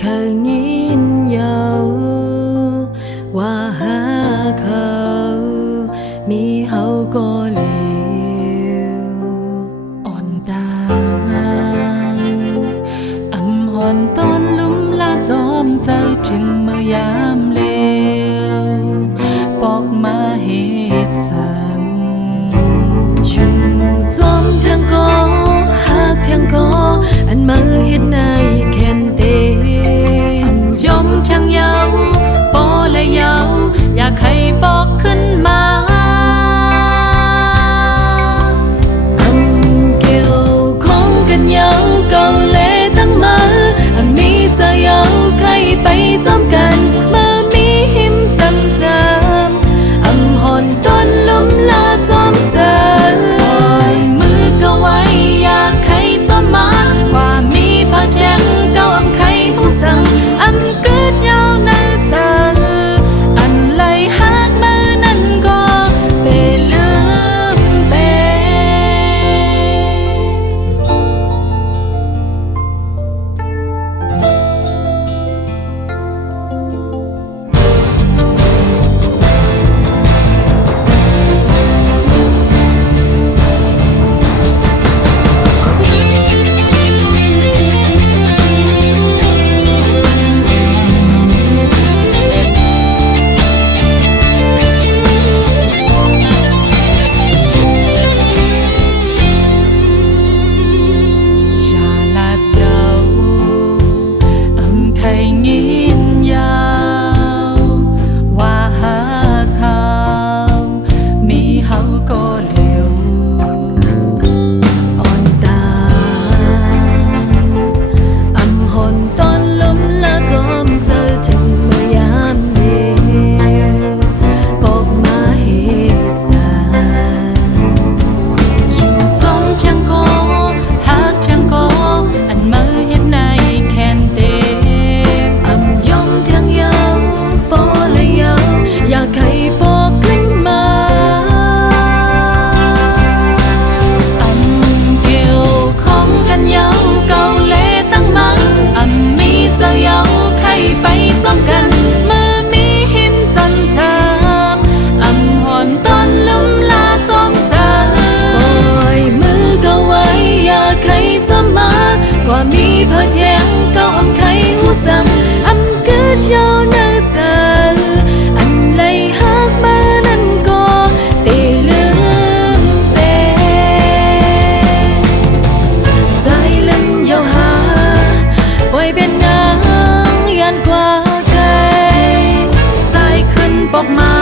เคยยินยาวว่าหาเขามีเฮาก็เลวอ่อนตางอำหอนตอนลุ่มละจอมใจถึงเมื่อยามเลวปอกมาเหตุสังอยู่จอมเทียงก็หักเทียงก็อันมาเฮ็ดในแค่นเตยอมเทียงยาวปอและยาวอยากให้บอกขึ้นมาทำเกี่ยวของกันยาวเก่าเลตั้งมามีใจยาวใครไปจอมกันเมื่อมีหิมจำอำหอนต้นลุ่มลาจอมเจอมือก็ไว้อยากให้จอมมากว่ามีพระแจงเก่าอำไข่หูสั่งอำกึดยาวในเธออันไหลหักมือนั้นก็เปลืมเปว่ามีพระแจงเก่าอำไข่หูสั่งอำกึดยาวในเธออันไหลหักมานั้นก็ตีลืมเปใจลืมยาวหาปล่อยเป็นนางยันกว่าไกลใจขึ้นปอกมา